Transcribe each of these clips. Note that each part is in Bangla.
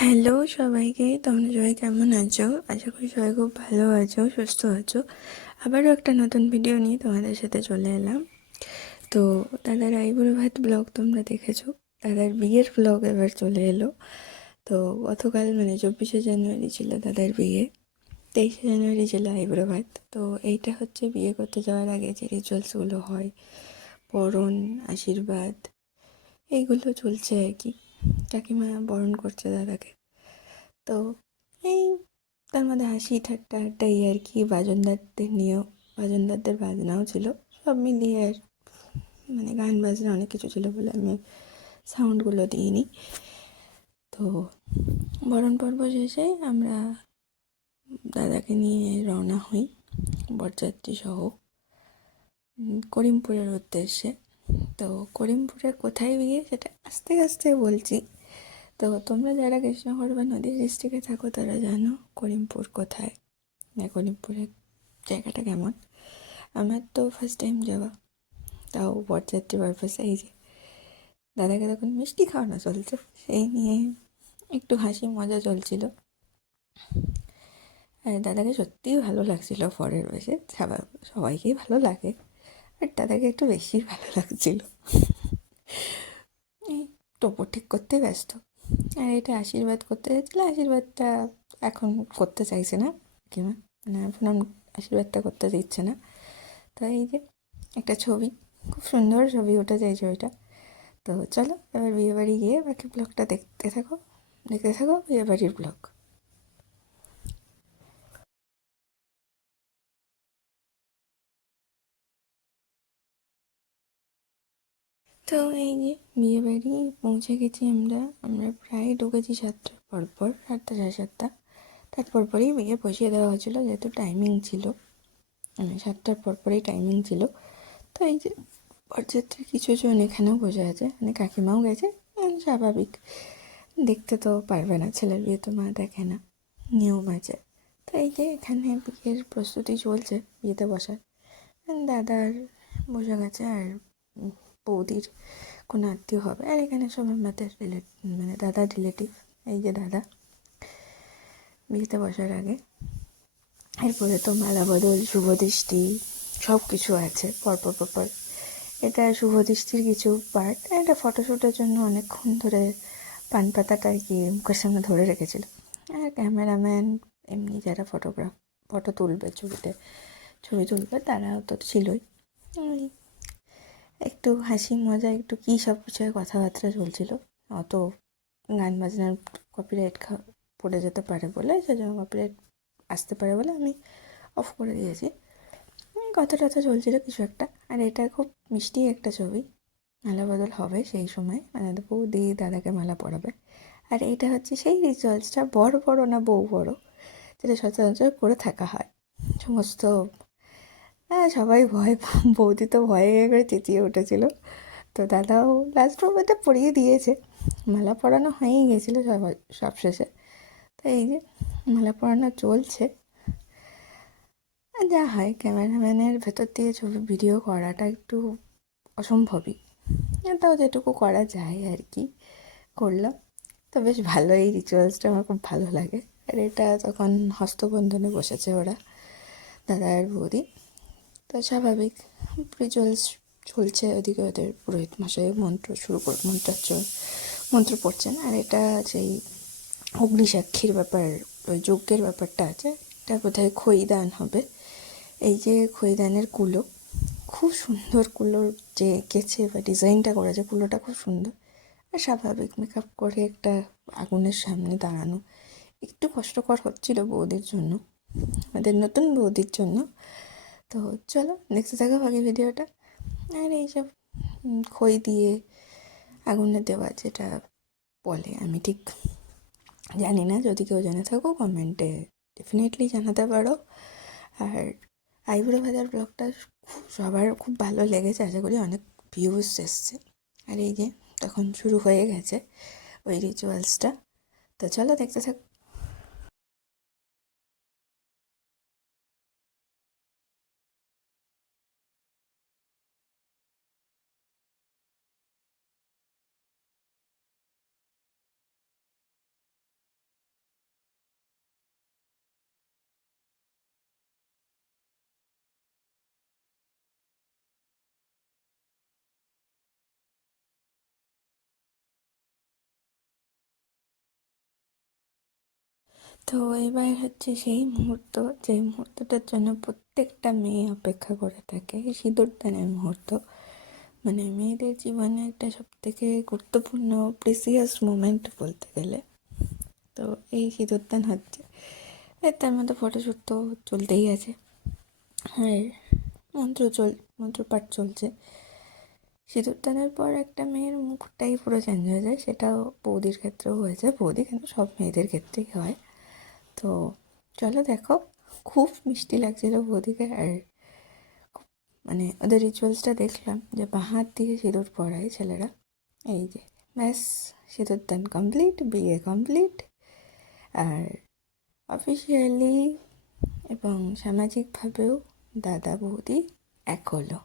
হ্যালো সবাইকে, তোমরা সবাই কেমন আছো? আশা করি সবাই খুব ভালো আছো, সুস্থ আছো। আবারও একটা নতুন ভিডিও নিয়ে তোমাদের সাথে চলে এলাম। তো দাদার আইবুড়ো ভাত ব্লগ তোমরা দেখেছ? দাদার বিয়ের ব্লগ এবার চলে এলো। তো গতকাল মানে চব্বিশে জানুয়ারি ছিল দাদার বিয়ে, তেইশে জানুয়ারি ছিল আইবুড়ো ভাত। তো এইটা হচ্ছে বিয়ে করতে যাওয়ার আগে যে রিচুয়ালসগুলো হয় বরণ আশীর্বাদ, এইগুলো চলছে আর কি। কাকিমা বরণ করছে দাদাকে তো এই তার মধ্যে হাসি ঠাট্টা আড্ডা এই আর কি, বাজনদারদের নিয়েও, বাজনদারদের বাজনাও ছিল। সব মিলিয়ে আর মানে গান বাজনা অনেক কিছু ছিল বলে আমি সাউন্ডগুলো দিইনি। তো বরণ পর্ব শেষে আমরা দাদাকে নিয়ে রওনা হই বরযাত্রী সহ করিমপুরের উদ্দেশ্যে। তো করিমপুরের কোথায় বিয়ে সেটা আস্তে আস্তে বলছি। তো তোমরা যারা কৃষ্ণগড় বা নদীর ডিস্ট্রিক্টে থাকো, তারা জানো করিমপুর কোথায়। না করিমপুরের জায়গাটা কেমন? আমার তো ফার্স্ট টাইম যাওয়া। তাও বরযাত্রী পারপাসে এই যে দাদাকে তখন মিষ্টি খাওয়ানো চলছে। সেই নিয়ে একটু হাসি মজা চলছিল। দাদাকে সত্যিই ভালো লাগছিল পরের বসে সবাইকেই ভালো লাগে। আর দাদাকে একটু বেশি ভালো লাগছিল। এই টোপো ঠিক করতে ব্যস্ত। আর এটা আশীর্বাদ করতে চাইছিল, আশীর্বাদটা এখন করতে চাইছে না। কিমা মানে এখন আশীর্বাদটা করতে দিচ্ছে না। তো এই যে একটা ছবি, খুব সুন্দর ছবি ওঠা চাইছে ওইটা। তো চলো, এবার বিয়েবাড়ি গিয়ে বাকি ব্লগটা দেখতে থাকো। দেখতে থাকো বিয়েবাড়ির ব্লগ তো এই যে বিয়ে বাড়ি পৌঁছে গেছি আমরা আমরা প্রায় ঢুকেছি সাতটার পরপর সাতটা, সাড়ে সাতটা। তারপর পরেই বিয়ে বসিয়ে দেওয়া হয়েছিলো, যেহেতু টাইমিং ছিল। মানে সাতটার পরপরেই টাইমিং ছিল। তো এই যে বরযাত্রী কিছু জন এখানেও বসে আছে মানে কাকিমাও গেছে স্বাভাবিক। দেখতে তো পারবে না, ছেলের বিয়ে তো মা দেখে না, নিয়ম আছে। তো এই যে এখানে বিয়ের প্রস্তুতি চলছে, বিয়েতে বসার। দাদার বসে গেছে আর বৌদির কোনো আত্মীয় হবে। আর এখানে সব আমাদের রিলেট মানে দাদার রিলেটিভ এই যে দাদা, বিয়েতে বসার আগে। এরপরে তো মালা বদল, শুভ দৃষ্টি সব কিছু আছে পরপর পরপর। এটা শুভ দৃষ্টির কিছু পার্ট এটা ফটোশ্যুটের জন্য অনেকক্ষণ ধরে পান পাতাটা আর কি মুখের সামনে ধরে রেখেছিল। আর ক্যামেরাম্যান এমনি যারা ফটোগ্রাফ ফটো তুলবে ছবিতে, ছবি তুলবে, তারাও তো ছিলই। একটু হাসি, মজা, একটু কী সব বিষয়ে কথাবার্তা চলছিল। অত গান বাজনার কপিরাইট খা, পড়ে যেতে পারে বলে সেজন্য কপিরাইট আসতে পারে বলে আমি অফ করে দিয়েছি। কথা টথা চলছিল কিছু একটা। আর এটা খুব মিষ্টি একটা ছবি। মালা বদল হবে সেই সময়। মানে বৌদি দাদাকে মালা পরাবে। আর এটা হচ্ছে সেই রিচুয়ালসটা বড় বড় না বউ বড়, যেটা সচরাচর করে থাকা হয়। সমস্ত হ্যাঁ সবাই ভয় বৌদি তো ভয়ে করে চেঁচিয়ে উঠেছিল। তো দাদাও লাস্ট মোমেন্টে পরিয়ে দিয়েছে। মালা পরানো হয়েই গেছিল সব সবশেষে তো এই যে মালা পরানো চলছে। যা হয়, ক্যামেরাম্যানের ভেতর দিয়ে ছবি ভিডিও করাটা একটু অসম্ভবই। তাও যেটুকু করা যায় আর কি করলাম। তো বেশ ভালো এই রিচুয়ালসটা আমার খুব ভালো লাগে। আর এটা তখন হস্তবন্ধনে বসেছে ওরা, দাদা আর বৌদি। তো স্বাভাবিক। রিচুয়ালস চলছে ওদিকে ওদের পুরোহিত মশাই মন্ত্র শুরু করে মন্ত্রাচ্চর মন্ত্র পড়ছেন। আর এটা যেই অগ্নিসাক্ষীর ব্যাপার, ওই যজ্ঞের ব্যাপারটা আছে, এটা বোধহয় খইদান হবে। এই যে খইদানের কুলো, খুব সুন্দর কুলোর যে কেছে বা ডিজাইনটা করেছে, কুলোটা খুব সুন্দর। আর স্বাভাবিক মেকআপ করে একটা আগুনের সামনে দাঁড়ানো। একটু কষ্টকর হচ্ছিল বৌদির জন্য। আমাদের নতুন বৌদির জন্য তো চলো দেখতে থাকো বাকি ভিডিওটা আর এইসব খই দিয়ে আগুনে দেওয়া যেটা বলে, আমি ঠিক জানি না, যদি কেউ জেনে থাকো কমেন্টে ডেফিনেটলি জানাতে পারো। আর আইব্রো ভাজার ব্লগটা সবার খুব ভালো লেগেছে, আশা করি অনেক ভিউজ এসছে। আর এই যে, তখন শুরু হয়ে গেছে ওই রিচুয়ালসটা তো চলো দেখতে থাক তো এবার হচ্ছে সেই মুহূর্ত যে মুহূর্তটার জন্য প্রত্যেকটা মেয়ে অপেক্ষা করে থাকে সিঁদুরদানের মুহূর্ত। মানে মেয়েদের জীবনে একটা সব থেকে গুরুত্বপূর্ণ প্রিসিয়াস মোমেন্ট বলতে গেলে। তো এই সিঁদুরদান হচ্ছে তার মধ্যে ফটোশ্যুট তো চলতেই আছে। আর মন্ত্র চল, মন্ত্রপাঠ চলছে। সিঁদুরদানের পর একটা মেয়ের মুখটাই পুরো চেঞ্জ হয়ে যায়, সেটাও বৌদির ক্ষেত্রেও হয়েছে। বৌদি কিন্তু সব মেয়েদের ক্ষেত্রেই হয়। তো চলো দেখো, খুব মিষ্টি লাগছিল বৌদিকে আর মানে ওদের রিচুয়ালসটা দেখলাম যে বাঁ হাত দিয়ে সিঁদুর পরায় ছেলেরা। এই যে, ব্যাস, সিঁদুর দান কমপ্লিট বিয়ে কমপ্লিট আর অফিসিয়ালি এবং সামাজিকভাবেও দাদা বৌদি এক হলো।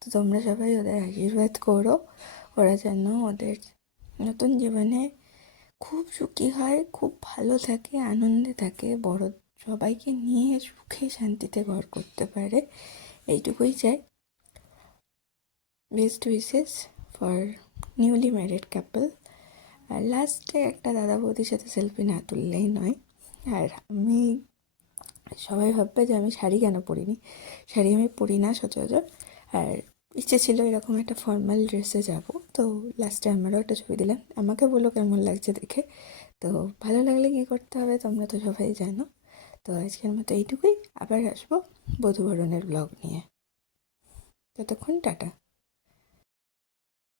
তো তোমরা সবাই ওদের আশীর্বাদ করো, ওরা যেন ওদের নতুন জীবনে খুব সুখী হয়, খুব ভালো থাকে, আনন্দে থাকে। বড় সবাইকে নিয়ে সুখে শান্তিতে ঘর করতে পারে। এইটুকুই চাই। Best wishes for newly married couple আর লাস্টে একটা দাদা বৌদির সাথে সেলফি না তুললেই নয়। আর আমি সবাই ভাববে যে আমি শাড়ি কেন পরিনি? শাড়ি আমি পরি না, সচরাচর। আর ইচ্ছে ছিল এরকম একটা ফর্মাল ড্রেসে যাব। তো লাস্টে আমারও একটা ছবি দিলাম। আমাকে বলো কেমন লাগছে দেখে। তো ভালো লাগলে কী করতে হবে তোমরা তো সবাই জানো। তো আজকের মতো এইটুকুই। আবার আসব বধুবরণের ব্লগ নিয়ে। ততক্ষণ টাটা।